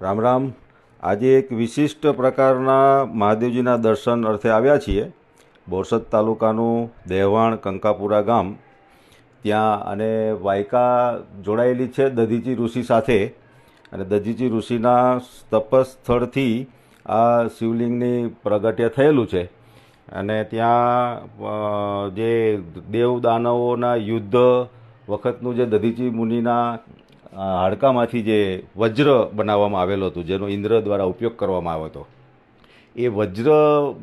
રામ રામ. આજે એક વિશિષ્ટ પ્રકારના મહાદેવજીના દર્શન અર્થે આવ્યા છીએ. બોરસદ તાલુકાનું દેવાણ કંકાપુરા ગામ, ત્યાં અને વાયકા જોડાયેલી છે દધીચી ઋષિ સાથે, અને દધીચી ઋષિના તપસ્થળથી આ શિવલિંગની પ્રગટ્ય થયેલું છે. અને ત્યાં જે દેવ દાનવોના યુદ્ધ વખતનું જે દધીચી મુનિના હાડકામાંથી જે વજ્ર બનાવવામાં આવેલો હતો, જેનો ઇન્દ્ર દ્વારા ઉપયોગ કરવામાં આવ્યો હતો, એ વજ્ર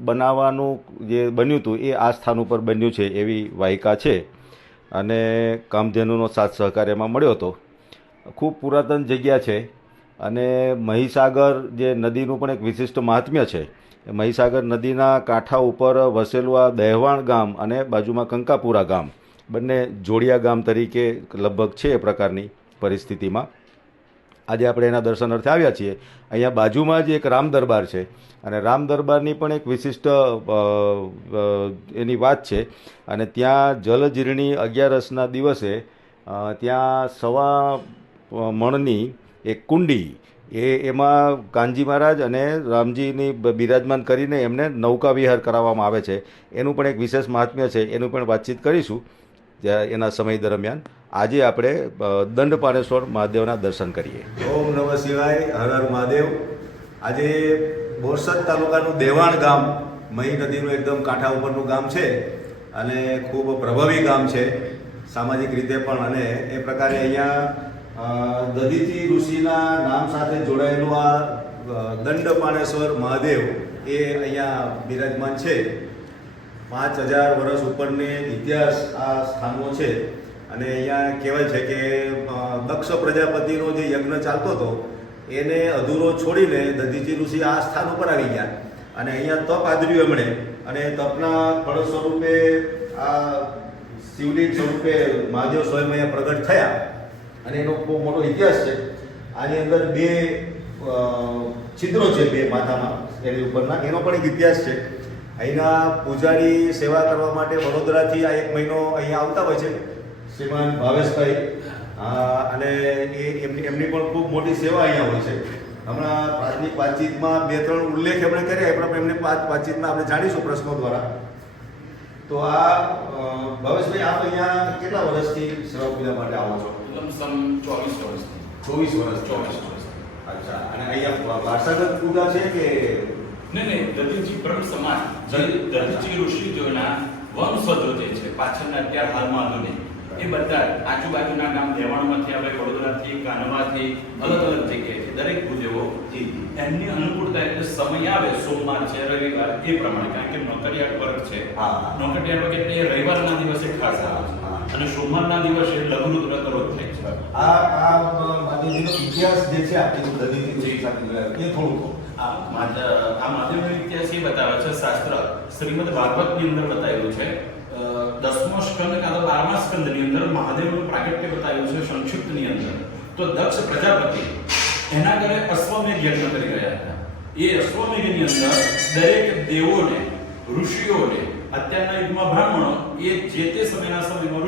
બનાવવાનું જે બન્યું હતું એ આ સ્થાન ઉપર બન્યું છે એવી વાયકા છે. અને કામધેનુનો સાથ સહકાર એમાં મળ્યો હતો. ખૂબ પુરાતન જગ્યા છે. અને મહીસાગર જે નદીનું પણ એક વિશિષ્ટ મહાત્મ્ય છે. મહીસાગર નદીના કાંઠા ઉપર વસેલું આ દહેવાણ ગામ અને બાજુમાં કંકાપુરા ગામ, બંને જોડિયા ગામ તરીકે લગભગ છે એ પ્રકારની પરિસ્થિતિમાં. આજે આપણે એના દર્શન અર્થે આવ્યા છીએ. અહીંયા બાજુમાં જ એક રામ દરબાર છે, અને રામ દરબારની પણ એક વિશિષ્ટ એની વાત છે. અને ત્યાં જલજીરણી 11 દિવસે ત્યાં 1.25 મણની એક કુંડી, એમાં કાનજી મહારાજ અને રામજીની બિરાજમાન કરીને એમને નૌકા વિહાર કરાવવામાં આવે છે. એનું પણ એક વિશેષ મહાત્મ્ય છે, એનું પણ વાતચીત કરીશું એના સમય દરમિયાન. આજે આપણે દંડપાણેશ્વર મહાદેવના દર્શન કરીએ. ઓમ નમઃ શિવાય, હર હર મહાદેવ. આજે બોરસદ તાલુકાનું દેવાણ ગામ, મહી નદીનું એકદમ કાંઠા ઉપરનું ગામ છે, અને ખૂબ પ્રભાવી ગામ છે સામાજિક રીતે પણ. અને એ પ્રકારે અહીંયા દધીચી ઋષિના નામ સાથે જોડાયેલું આ દંડપાણેશ્વર મહાદેવ એ અહીંયા બિરાજમાન છે. 5000 વર્ષ ઉપરની ઇતિહાસ આ સ્થાનો છે. અને અહીંયા કહેવાય છે કે દક્ષ પ્રજાપતિનો જે યજ્ઞ ચાલતો હતો એને અધૂરો છોડીને દધીચી ઋષિ આ સ્થાન ઉપર આવી ગયા, અને અહીંયા તપ આદર્યું એમણે. અને તપના ફળ સ્વરૂપે આ શિવલિંગ સ્વરૂપે મહાદેવ સ્વયં અહીંયા પ્રગટ થયા. અને એનો ખૂબ મોટો ઇતિહાસ છે. આની અંદર 2 છિદ્રો છે, 2 માથામાં એની ઉપરના, એનો પણ એક ઇતિહાસ છે. અહીંના પૂજારી સેવા કરવા માટે વડોદરાથી આ 1 મહિનો અહીંયા આવતા હોય છે, શ્રીમાન ભાવેશભાઈ. અને એમની પણ ખૂબ મોટી સેવા અહીંયા હોય છે. હમણાં પ્રાથમિક વાતચીતમાં 2-3 ઉલ્લેખ એમણે કર્યા, પણ એમને વાતચીતમાં આપણે જાણીશું પ્રશ્નો દ્વારા. તો આ ભાવેશભાઈ, આપ અહીંયા કેટલા વર્ષથી સેવા પૂજા માટે આવો છો? લમસમ 24 વર્ષથી. 24 વર્ષ. અચ્છા. અને અહીંયા વારસાગત પૂજા છે કે? નહીં, દધીચી બ્રહ્મ સમાજ, દધીચી ઋષિ જોના વંશજો જે છે પાછળના અત્યારે હાલમાં આધુનિક, એ બધા આજુબાજુના ગામ દેવાણમાંથી આવે, વડોદરાથી, કાનવાથી, અલગ અલગ જગ્યાએથી દરેક પૂજ્યો એમની અનુકૂળતા, એટલે સમય આવે, સોમવાર છે, રવિવાર, એ પ્રમાણે. કારણ કે નોકરિયાત વર્ગ છે, નોકરિયાત વર્ગ એટલે રવિવારના દિવસે ખાસ આવે છે, અને સોમવારના દિવસે લઘુરુદ્ર રોજ થાય છે. આ મહાદેવજીનો ઇતિહાસ જે છે આપણી દધીચી સાથે જોડાયેલો, એ થોડું આ મહાદેવનો ઇતિહાસ એ બતાવે છે શાસ્ત્ર શ્રીમદ ભાગવતની અંદર બતાવેલું છે. 10મો સ્કંદ કાં તો 12મા સ્કંદની અંદર મહાદેવનું પ્રાગટ્ય બતાવ્યું છે સંક્ષિપ્તની અંદર. તો દક્ષ પ્રજાપતિ એના ઘરે અશ્વમેધ યજ્ઞ કરી રહ્યા હતા. એ અશ્વમેધની અંદર દરેક દેવોને, ઋષિઓને, અત્યારના યુગમાં બ્રાહ્મણો, એ જે તે સમયના સમયમાં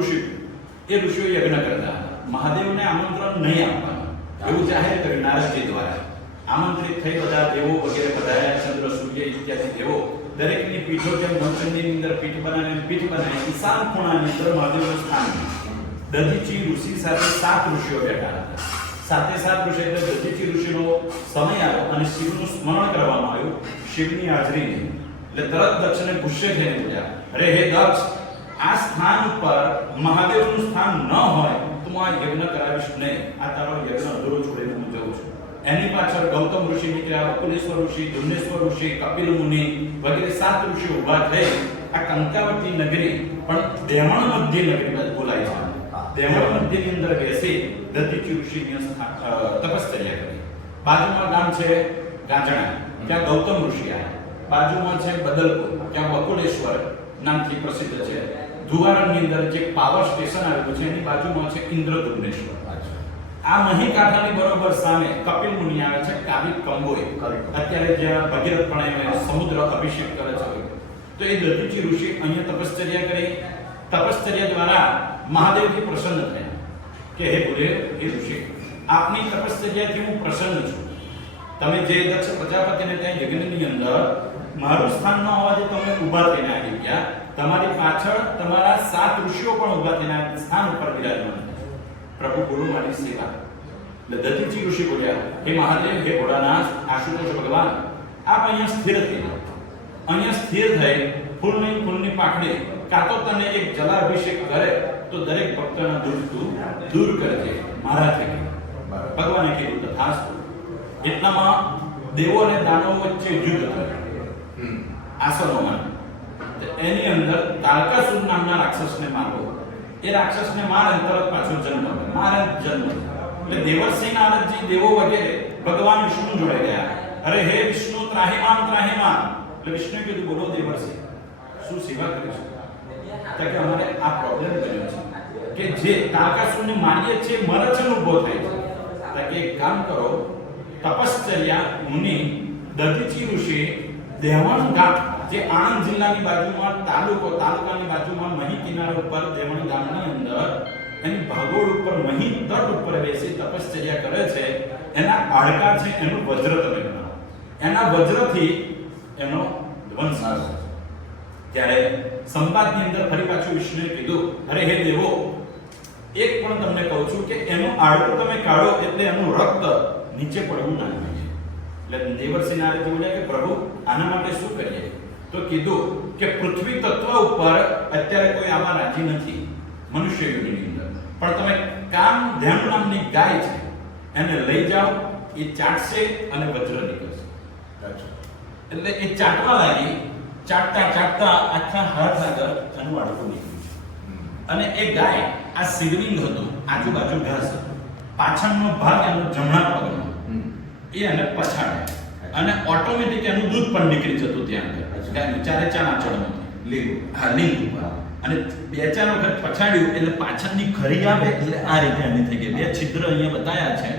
એ ઋષિઓ યજ્ઞ કરતા હતા. મહાદેવને આમંત્રણ નહીં આપવાનું એવું જાહેર કર્યું નારદજી દ્વારા. આમંત્રિત થઈ બધા દેવો વગેરે પધાર્યા. ચંદ્ર, સૂર્ય ઇત્યાદિ દેવો દરેકની પીઠો, જેમ નવચંદીની અંદર પીઠ બનાવી ઈશાન ખૂણાની અંદર મહાદેવનું સ્થાન. દધીચી ઋષિ સાથે 7 ઋષિઓ બેઠા હતા. 7 ઋષિ એટલે દધીચી ઋષિનો સમય આવ્યો અને શિવનું સ્મરણ કરવામાં આવ્યું, શિવની હાજરીની. એટલે તરત દક્ષને ગુસ્સે થઈને બોલ્યા, અરે હે દક્ષ, આ સ્થાન ઉપર મહાદેવનું સ્થાન ન હોય તો હું આ યજ્ઞ કરાવીશ નહીં. આ તારો યજ્ઞ અધૂરો છોડીને હું જઉં છું. એની પાછળ ગૌતમ ઋષિ નીકળ્યા, બકુલેશ્વર ઋષિ, ધુમ્નેશ્વર ઋષિ, કપિલ મુનિ વગેરે 7 ઋષિ ઉભા થઈ આ કંકાવતી નગરી, પણ દેવણ મધ્ય નગરી બોલાય છે. દેવણ મધ્યની અંદર બેસી દધીચી ઋષિની તપશ્ચર્યા કરી. બાજુમાં ગામ છે ગાંજણા, ત્યાં ગૌતમ ઋષિ આવ્યા. બાજુમાં છે બદલપુર, ત્યાં બકુલેશ્વર નામથી પ્રસિદ્ધ છે. ધુવારણની અંદર જે પાવર સ્ટેશન આવેલું છે એની બાજુમાં છે ઇન્દ્રધુમ્નેશ્વર. આ મહીકાંઠાની બરોબર સામે કપિલ મુનિ આવે છે, કાવિક કંબોઈ. અત્યારે જ્યાં ભગીરથ પ્રણય સમુદ્ર અભિષેક કરે છે, તો એ દધીચી ઋષિ અહીંયા તપશ્ચર્યા કરી. તપશ્ચર્યા દ્વારા મહાદેવજી પ્રસન્ન થયા કે હે બોલે, હે ઋષિ, આપની તપશ્ચર્યાથી હું પ્રસન્ન છું. તમે જે દક્ષ પ્રજાપતિને ત્યાં યજ્ઞની અંદર મારું સ્થાન ન હોવાથી તમે ઊભા થઈને આવી ગયા, તમારી પાછળ તમારા 7 ઋષિઓ પણ ઊભા થઈને આ સ્થાન ઉપર બિરાજમાન છે. પ્રભુ બોલો મારી સેવા. એટલે દધીચી ઋષિ બોલ્યા, હે મહાદેવ, હે ભોળાનાથ, આશુતોષ ભગવાન, આપ અહીંયા સ્થિર થઈ જાઓ. અહીંયા સ્થિર થઈ ફૂલની પાંખડી કાં તો તને એક જલાભિષેક કરે તો દરેક ભક્તના દુઃખ તું દૂર કરજે મારા થકી. ભગવાને કીધું તથાસ્તુ. એટલામાં દેવો અને દાનવો વચ્ચે યુદ્ધ થયું આસનોમાં. એની અંદર તારકાસુર નામના રાક્ષસને મારવો. એ રાક્ષસને મારે તરત પાછો જન્મ મારે જન્મ. એટલે દેવર્ષિ નારદજી, દેવો વગેરે ભગવાન વિષ્ણુ જોડે ગયા. અરે હે વિષ્ણુ, ત્રાહિમામ ત્રાહિમામ. એટલે વિષ્ણુએ કીધું, બોલો દેવર્ષિ, શું સેવા કરીશું? કે અમારે આ પ્રોબ્લેમ બન્યો છે કે જે તારકાસુરને મારીએ છીએ મરચન ઉભો થાય છે. કે એક કામ કરો, તપશ્ચર્યા મુનિ દધીચી ઋષિ દેવણ ગામ, જે આણંદ જિલ્લાની બાજુમાં તાલુકાની બાજુમાં મહી કિનારા ઉપર દેવણ ગામની અંદર એની ભાગોળ ઉપર મહી તટ ઉપર બેસી તપશ્ચર્યા કરે છે. એના હાડકા છે, એનું વજ્ર તમે બનાવો. એના વજ્રથી એનો ધ્વંસ આવે. ત્યારે સંવાદની અંદર ફરી પાછું વિષ્ણુએ કીધું, અરે હે દેવો, એક પણ તમને કહું છું કે એનું હાડકું તમે કાઢો એટલે એનું રક્ત નીચે પડવું ના જોઈએ. એટલે દેવર્ષિ નારદજી બોલ્યા કે પ્રભુ, આના માટે શું કરીએ? તો કીધું કે પૃથ્વી તત્વ ઉપર અત્યારે કોઈ આમાં રાજી નથી મનુષ્ય યોનિની અંદર, પણ તમે કામધેનુ નામની ગાય છે એને લઈ જાઓ, એ ચાટશે અને વજ્ર નીકળશે. એટલે એ ચાટવા લાગી. ચાટતા આખા હાથ આગળ એનું હાડકું નીકળ્યું છે. અને એ ગાય, આ શિવલિંગ હતું, આજુબાજુ ઘાસ હતું, પાછળનો ભાગ એનો જમણા પગનો એ એને પછાડે અને ઓટોમેટિક એનું દૂધ પણ નીકળી જતું ત્યાં આગળ. ચારે ચાર આંચળમાંથી લિંગ ઉપર. અને 2-4 વખત પછાડ્યું એટલે પાછળની ખરી આવે. એટલે આ રીતે એની થઈ ગઈ. 2 છિદ્ર અહીંયા બતાયા છે.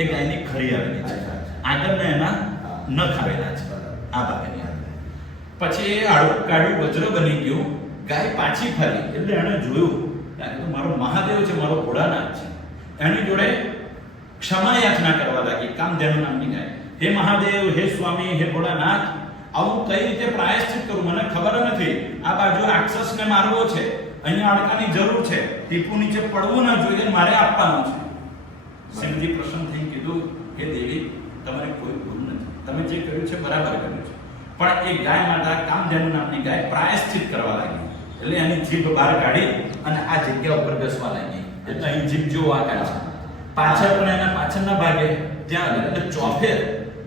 એ ગાયની ખરી આવેલી છે, આગળના એના નખ આવેલા છે આ ભાગની અંદર. પછી એ હાડકું કાઢ્યું, વજ્ર બની ગયું. ગાય પાછી ફરી એટલે એણે જોયું કે મારો મહાદેવ છે, મારો ભોળાનાથ છે. એની જોડે ક્ષમા યાચના કરવા લાગી કામધેનુ નામની ગાય. હે મહાદેવ, હે સ્વામી, હે ભોળાનાથ, આવું કઈ રીતે પ્રાયશ્ચિત કરું? મને ખબર નથી. આ બાજુ રાક્ષસને મારવો છે, અહીંયા હાડકાની જરૂર છે, ટીપુ નીચે પડવું ના જોઈએ, મારે આપવાનું છે. શિવજી પ્રસન્ન થઈને કીધું, હે દેવી, તમારે કોઈ ભૂલ નથી, તમે જે કર્યું છે બરાબર કર્યું છે. પણ એ ગાય માતા કામધેનુ નામની ગાય પ્રાયશ્ચિત કરવા લાગી. એટલે એની જીભ બહાર કાઢી અને આ જગ્યા ઉપર બેસવા લાગી. એટલે અહીં જીભ જેવો આકાર છે. પાછળ પણ એના પાછળના ભાગે ત્યાં એટલે ચોફેર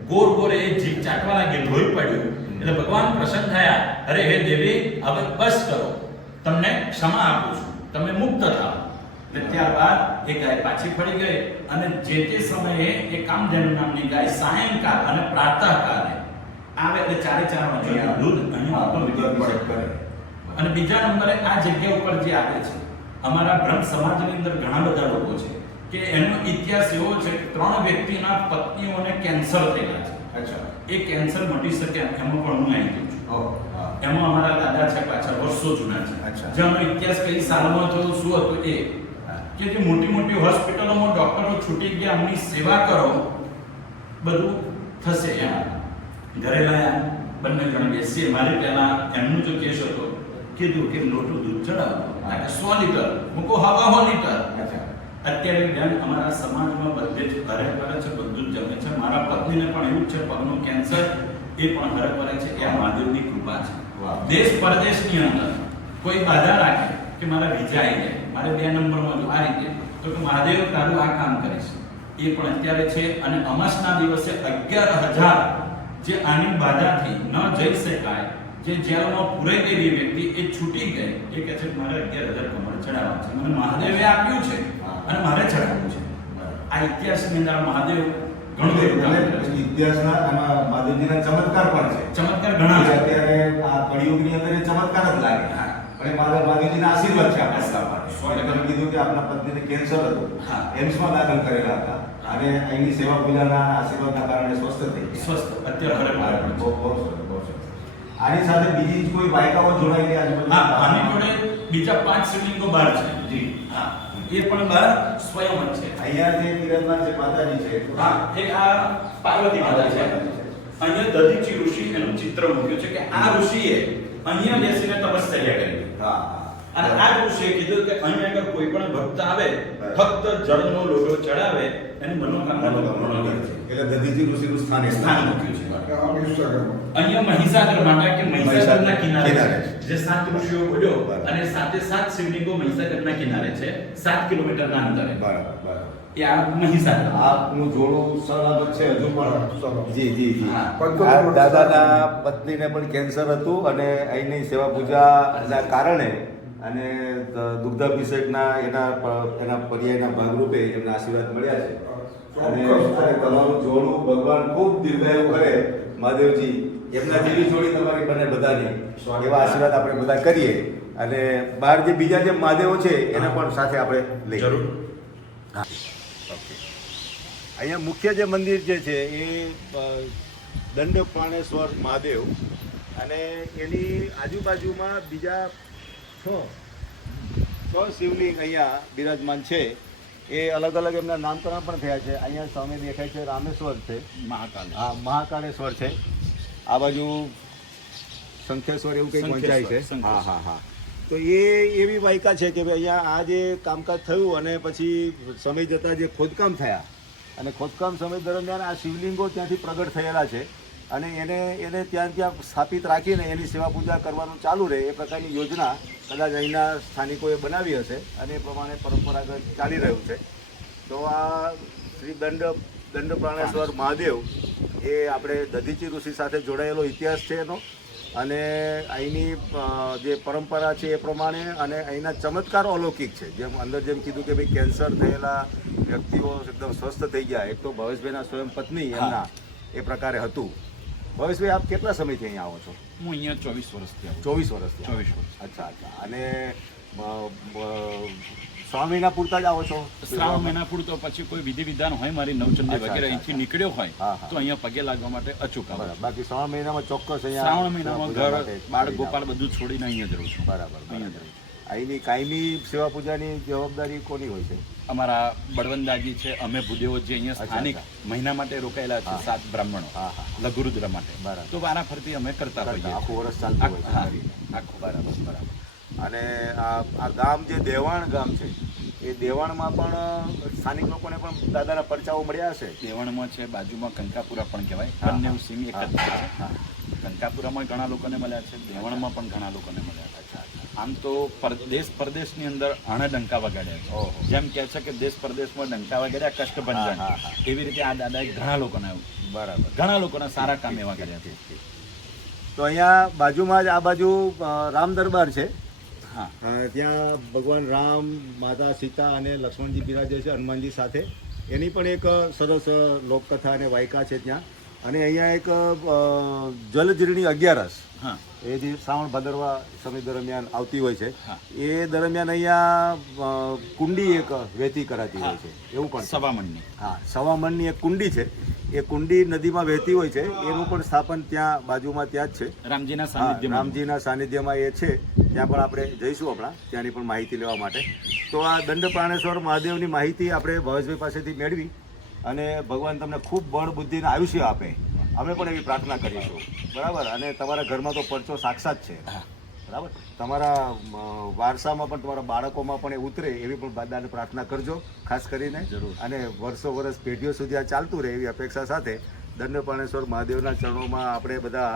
ગોળ એ જીભ ચાટવા લાગી, લોહી પડ્યું. એટલે ભગવાન પ્રસન્ન થયા. અરે હે દેવી, હવે બસ કરો, તમને ક્ષમા આપું છું, તમે મુક્ત થાઓ. એટલે ત્યારબાદ એ ગાય પાછી ફરી ગઈ. અને જે તે સમયે એ કામધેનુ નામની ગાય સાયંકાળ અને પ્રાતઃકાળે આવે એટલે 4 વાગ્યાનું દૂધ અહીંયા ઓટોમેટિક કરે. અને બીજા નંબરે આ જગ્યા ઉપર જે આવે છે, અમારા બ્રહ્મ સમાજની અંદર ઘણા બધા લોકો છે કે એનો ઇતિહાસ એવો છે કે 3 વ્યક્તિના પત્નીઓને કેન્સર થયેલા છે. એ કેન્સર મટી શકે એમાં પણ હું આવી ગયો છું. એમાં અમારા દાદા છે, પાછળ વર્ષો જૂના છે. જેનો ઇતિહાસ કઈ સાલમાં થયો, શું હતું એ કે જે મોટી હોસ્પિટલોમાં ડોક્ટરો છૂટી ગયા, એમની સેવા કરો, બધું થશે એમ. ઘરે લાયા, બંને જણ બેસીએ. મારે પહેલા એમનું જો કેસ હતો, કીધું કે લોટું દૂધ ચડાવો, 100 લીટર મૂકો, હવા 100 લીટર. અત્યારે બેન અમારા સમાજમાં બધે જ હરે કરે છે, બધું જ જમે છે. મારા પત્નીને પણ એવું જ છે, પગનું કેન્સર, એ પણ હરે કરે છે. એ મહાદેવની કૃપા છે. દેશ પરદેશની અંદર કોઈ બાધા રાખે કે મારા વિઝા આવી જાય, મારે 2 નંબરમાં જો આ રીતે, તો કે મહાદેવ તારું આ કામ કરીશ, એ પણ અત્યારે છે. અને અમાસના દિવસે 11,000 જે આની બાધાથી ન જઈ શકાય, જે જેલમાં પૂરાઈ ગયેલી વ્યક્તિ એ છૂટી ગઈ, એ કહે છે મારે 11,000 કમર ચડાવવા છે, મને મહાદેવે આપ્યું છે અને મારે ચડાવવું છે. આ ઇતિહાસની અંદર મહાદેવ ઘણું બધું ઇતિહાસના આમાં મહાદેવજીના ચમત્કાર પણ છે. ચમત્કાર ઘણા છે. અત્યારે આ કળિયુગની અંદર એ ચમત્કાર જ લાગે. પણ મહાદેવજીના આશીર્વાદ છે આપણા માટે. તમે કીધું કે આપણા પત્નીને કેન્સર હતું, એમ્સમાં દાખલ કરેલા હતા, અને અહીંની સેવા પૂજાના આશીર્વાદના કારણે સ્વસ્થ થઈ ગયા. સ્વસ્થ અત્યારે હરે બહુ સરસ. આની સાથે બીજી કોઈ વાયકાઓ જોડાયેલી આજુબાજુ? આની જોડે બીજા 5 શિવલિંગો બહાર છે. જી હા, એ પણ બહાર સ્વયં જ છે. અહીંયા જે બિરાજમાન છે માતાજી છે હા, એક આ પાર્વતી માતા છે. અહીંયા દધીચી ઋષિ એનું ચિત્ર મૂક્યું છે કે આ ઋષિએ અહીંયા બેસીને તપશ્ચર્યા કરી. હા અને આ જ ઋષિએ કીધું કે અહીંયા આગળ કોઈ પણ ભક્ત આવે ફક્ત જળનો લોટો ચડાવે એની મનોકામના પૂર્ણ કરે છે. એટલે દધીચી ઋષિનું સ્થાન એ સ્થાન મૂક્યું છે. અહીંયા મહીસાગર માતા કે મહીસાગરના કિનારે જે 7 ઋષિઓ બોલ્યો અને સાથે 7 શિવલિંગો મહીસાગરના કિનારે છે 7 કિલોમીટરના અંતરે. બરાબર. એ આ મહીસાગર. આપનું જોડું સલામત છે હજુ પણ? જી જી જી. હા. આ દાદાના પત્નીને પણ કેન્સર હતું અને અહીંની સેવા પૂજાના કારણે અને દુગ્ધાભિષેકના એના પર્યાયના ભાગરૂપે એમને આશીર્વાદ મળ્યા છે. અને તમારું જોડું ભગવાન ખૂબ દીર્ઘાયુ કરે મહાદેવજી, એમના જેવી જોડી તમારી બને બધાની, એવા આશીર્વાદ આપણે બધા કરીએ. અને બહાર જે બીજા જે મહાદેવો છે એને પણ સાથે આપણે લઈએ. જરૂર. હા, ઓકે. અહીંયા મુખ્ય જે મંદિર જે છે એ દંડપ્રાણેશ્વર મહાદેવ, અને એની આજુબાજુમાં બીજા છ શિવલિંગ અહીંયા બિરાજમાન છે. એ અલગ અલગ એમના નામકરણ પણ થયા છે. અહીંયા સામે દેખાય છે રામેશ્વર છે, મહાકાલ. હા મહાકાળેશ્વર છે. આ બાજુ શંખેશ્વર એવું કંઈક વંચાય છે. હા હા હા. તો એ એવી વાયકા છે કે ભાઈ અહીંયા આ જે કામકાજ થયું અને પછી સમય જતાં જે ખોદકામ થયા અને ખોદકામ સમય દરમિયાન આ શિવલિંગો ત્યાંથી પ્રગટ થયેલા છે અને એને ત્યાં સ્થાપિત રાખીને એની સેવા પૂજા કરવાનું ચાલુ રહે એ પ્રકારની યોજના કદાચ અહીંના સ્થાનિકોએ બનાવી હશે અને એ પ્રમાણે પરંપરાગત ચાલી રહ્યું છે. તો આ શ્રી દંડપ્રાણેશ્વર મહાદેવ એ આપણે દધીચી ઋષિ સાથે જોડાયેલો ઇતિહાસ છે એનો, અને અહીંની જે પરંપરા છે એ પ્રમાણે, અને અહીંના ચમત્કારો અલૌકિક છે. જેમ અંદર જેમ કીધું કે ભાઈ કેન્સર થયેલા વ્યક્તિઓ એકદમ સ્વસ્થ થઈ ગયા. એક તો ભવેશભાઈના સ્વયં પત્ની એમના એ પ્રકારે હતું. ભવેશભાઈ, આપ કેટલા સમયથી અહીંયા આવો છો? હું અહીંયા 24 વર્ષથી આવું. 24 વર્ષથી. 24 વર્ષ. અચ્છા. અને શ્રાવણ મહિના પૂરતા જ આવો છો? શ્રાવણ મહિના પૂરતો પછી કોઈ વિધિ વિધાન હોય મારી નવચંડી અચ્છા, વગેરે અચ્છા, અહીંથી નીકળ્યો હોય હા, હા. તો અહીંયા પગે લાગવા માટે અચૂક આવું. બરાબર. બાકી શ્રાવણ મહિનામાં ચોક્કસ અહીંયા શ્રાવણ મહિનામાં પૂજા ઘર માટે બાળ ફરીને ગોપાળ બધું છોડીને અહીંયા જ રહું છું. બરાબર. અહીંયા જ રહું છું. અહીંની કાયમી સેવા પૂજાની જવાબદારી કોની હોય છે? અમારા બળવંતદાજી છે, અમે ભૂદેવો જે અહીંયા અચ્છા, સ્થાનિક અચ્છા. મહિના માટે રોકાયેલા છે, હા. 7 બ્રાહ્મણો હા, હા. લઘુરુદ્ર માટે. બરાબર. તો વારા ફરતી અમે કરતા હોઈએ છીએ. આખું વર્ષ ચાલતું હોય છે. હા, કરીને. આખું. બરાબર. અને આ ગામ જે દેવાણ ગામ છે એ દેવાણમાં પણ સ્થાનિક લોકોને પણ દાદાના પરચાઓ મળ્યા હશે. દેવણમાં છે, બાજુમાં કંકાપુરા પણ કહેવાય. હા, બંને હા. સીમ એક જ છે. કંકાપુરામાં ઘણા લોકોને મળ્યા છે, દેવણમાં પણ ઘણા લોકોને મળ્યા છે. આમ તો દેશ પરદેશની અંદર આણે ડંકા વગાડ્યા છે. ઓહો. જેમ કહે છે કે દેશ પરદેશમાં ડંકા વગાડ્યા કષ્ટભંજન, હા, હા. એવી રીતે આ દાદાએ ઘણા લોકોને બરાબર. ઘણા લોકોના સારા કામ એવા કર્યા છે. તો અહીંયા બાજુમાં જ આ બાજુ રામ દરબાર છે. હા, ત્યાં ભગવાન રામ, માતા સીતા અને લક્ષ્મણજી બિરાજે છે હનુમાનજી સાથે. એની પણ એક સરસ લોકકથા અને વાયકા છે ત્યાં. અને અહીંયા એક જલજીરણી 11 હા, એ જે શ્રાવણ ભાદરવા સમય દરમિયાન આવતી હોય છે, હા. એ દરમિયાન અહીંયા કુંડી એક વહેતી કરાતી હોય છે એવું પણ છે. સવામણની. હા, સવા મણની એક કુંડી છે. એ કુંડી નદીમાં વહેતી હોય છે. એનું પણ સ્થાપન ત્યાં બાજુમાં ત્યાં જ છે. રામજીના હા, સાનિધ્યમાં. રામજીના સાનિધ્યમાં એ છે. ત્યાં પણ આપણે જઈશું હમણાં, ત્યાંની પણ માહિતી લેવા માટે. તો આ દંડપ્રાણેશ્વર મહાદેવની માહિતી આપણે ભવેશભાઈ પાસેથી મેળવી અને ભગવાન તમને ખૂબ બળ બુદ્ધિને આયુષ્ય આપે, અમે પણ એવી પ્રાર્થના કરીશું. બરાબર. અને તમારા ઘરમાં તો પરચો સાક્ષાત છે. બરાબર. તમારા વારસામાં પણ, તમારા બાળકોમાં પણ એ ઉતરે એવી પણ દાદાને પ્રાર્થના કરજો ખાસ કરીને. જરૂર. અને વર્ષો વર્ષ પેઢીઓ સુધી આ ચાલતું રહે એવી અપેક્ષા સાથે દંડપ્રાણેશ્વર મહાદેવના ચરણોમાં આપણે બધા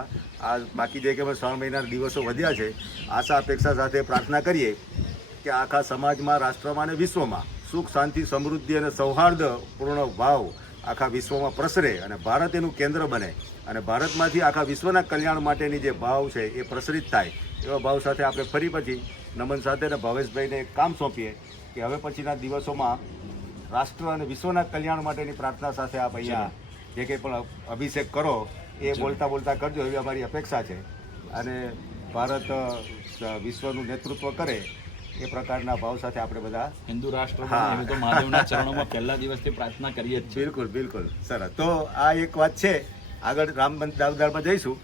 આ બાકી જે કે શ્રાવણ મહિનાના દિવસો વધ્યા છે, આશા અપેક્ષા સાથે પ્રાર્થના કરીએ કે આખા સમાજમાં, રાષ્ટ્રમાં અને વિશ્વમાં સુખ, શાંતિ, સમૃદ્ધિ અને સૌહાર્દપૂર્ણ ભાવ આખા વિશ્વમાં પ્રસરે અને ભારત એનું કેન્દ્ર બને અને ભારતમાંથી આખા વિશ્વના કલ્યાણ માટેની જે ભાવ છે એ પ્રસરિત થાય એવા ભાવ સાથે આપણે ફરી પછી નમન સાથે અને ભવેશભાઈને એક કામ સોંપીએ કે હવે પછીના દિવસોમાં રાષ્ટ્ર અને વિશ્વના કલ્યાણ માટેની પ્રાર્થના સાથે આપ અહીંયા જે કંઈ પણ અભિષેક કરો એ બોલતા બોલતા કરજો એવી અમારી અપેક્ષા છે. અને ભારત વિશ્વનું નેતૃત્વ કરે એ પ્રકારના ભાવ સાથે આપણે બધા હિન્દુ રાષ્ટ્ર હા. બને એવી તો મહાદેવના ચરણોમાં પહેલા દિવસથી પ્રાર્થના કરીએ જ છે. બિલકુલ સરસ. તો આ એક વાત છે. આગળ રામ દરબારમાં જઈશું